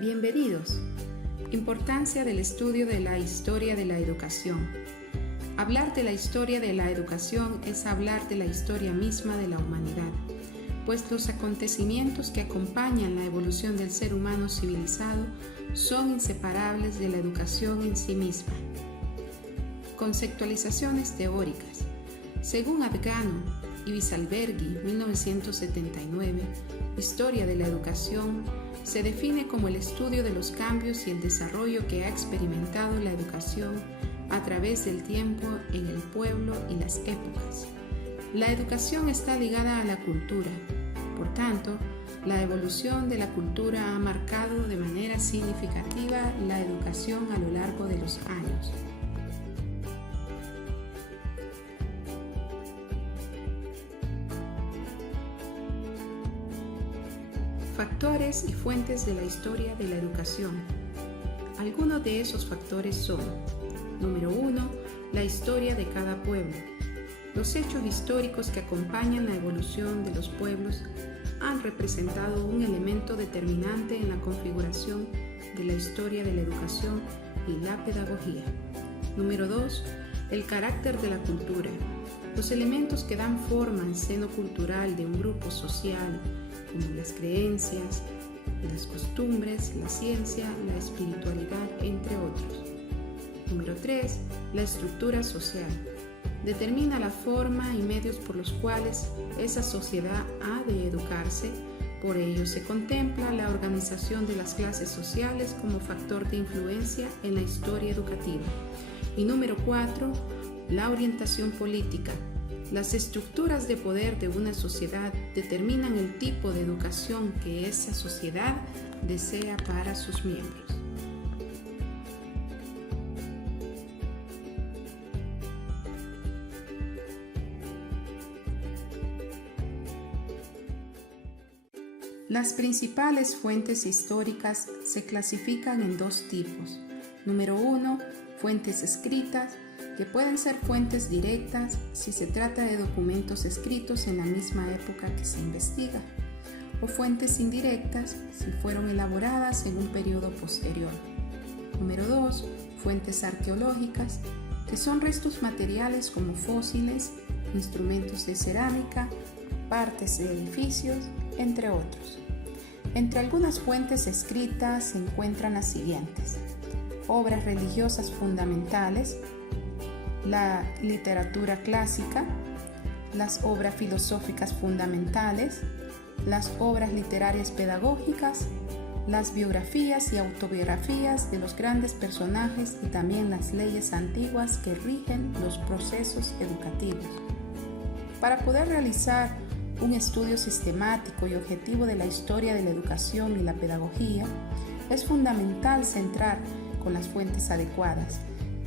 Bienvenidos. Importancia del estudio de la historia de la educación. Hablar de la historia de la educación es hablar de la historia misma de la humanidad, pues los acontecimientos que acompañan la evolución del ser humano civilizado son inseparables de la educación en sí misma. Conceptualizaciones teóricas. Según Adgano y Bisalberghi, 1979, Historia de la educación se define como el estudio de los cambios y el desarrollo que ha experimentado la educación a través del tiempo en el pueblo y las épocas. La educación está ligada a la cultura, por tanto, la evolución de la cultura ha marcado de manera significativa la educación a lo largo de los años. Factores y fuentes de la historia de la educación. Algunos de esos factores son: número 1, la historia de cada pueblo. Los hechos históricos que acompañan la evolución de los pueblos han representado un elemento determinante en la configuración de la historia de la educación y la pedagogía. Número 2, el carácter de la cultura. Los elementos que dan forma al seno cultural de un grupo social, como las creencias, las costumbres, la ciencia, la espiritualidad, entre otros. Número 3, la estructura social. Determina la forma y medios por los cuales esa sociedad ha de educarse. Por ello se contempla la organización de las clases sociales como factor de influencia en la historia educativa. Y número 4, la orientación política. Las estructuras de poder de una sociedad determinan el tipo de educación que esa sociedad desea para sus miembros. Las principales fuentes históricas se clasifican en dos tipos. Número 1, fuentes escritas, que pueden ser fuentes directas si se trata de documentos escritos en la misma época que se investiga, o fuentes indirectas si fueron elaboradas en un periodo posterior. Número 2, fuentes arqueológicas, que son restos materiales como fósiles, instrumentos de cerámica, partes de edificios, entre otros. Entre algunas fuentes escritas se encuentran las siguientes: obras religiosas fundamentales, la literatura clásica, las obras filosóficas fundamentales, las obras literarias pedagógicas, las biografías y autobiografías de los grandes personajes y también las leyes antiguas que rigen los procesos educativos. Para poder realizar un estudio sistemático y objetivo de la historia de la educación y la pedagogía, es fundamental centrar con las fuentes adecuadas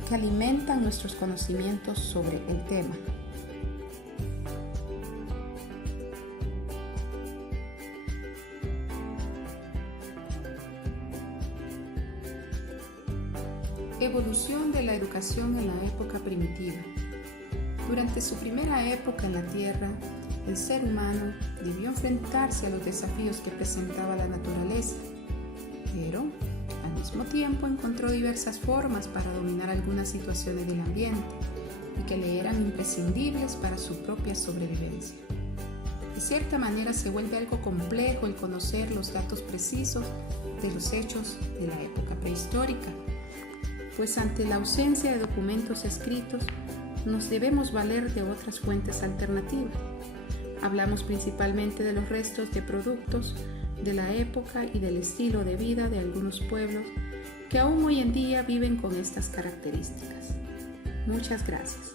que alimentan nuestros conocimientos sobre el tema. Evolución de la educación en la época primitiva. Durante su primera época en la Tierra, el ser humano debió enfrentarse a los desafíos que presentaba la naturaleza, pero al mismo tiempo encontró diversas formas para dominar algunas situaciones del ambiente y que le eran imprescindibles para su propia sobrevivencia. De cierta manera se vuelve algo complejo el conocer los datos precisos de los hechos de la época prehistórica, pues ante la ausencia de documentos escritos nos debemos valer de otras fuentes alternativas. Hablamos principalmente de los restos de productos de la época y del estilo de vida de algunos pueblos que aún hoy en día viven con estas características. Muchas gracias.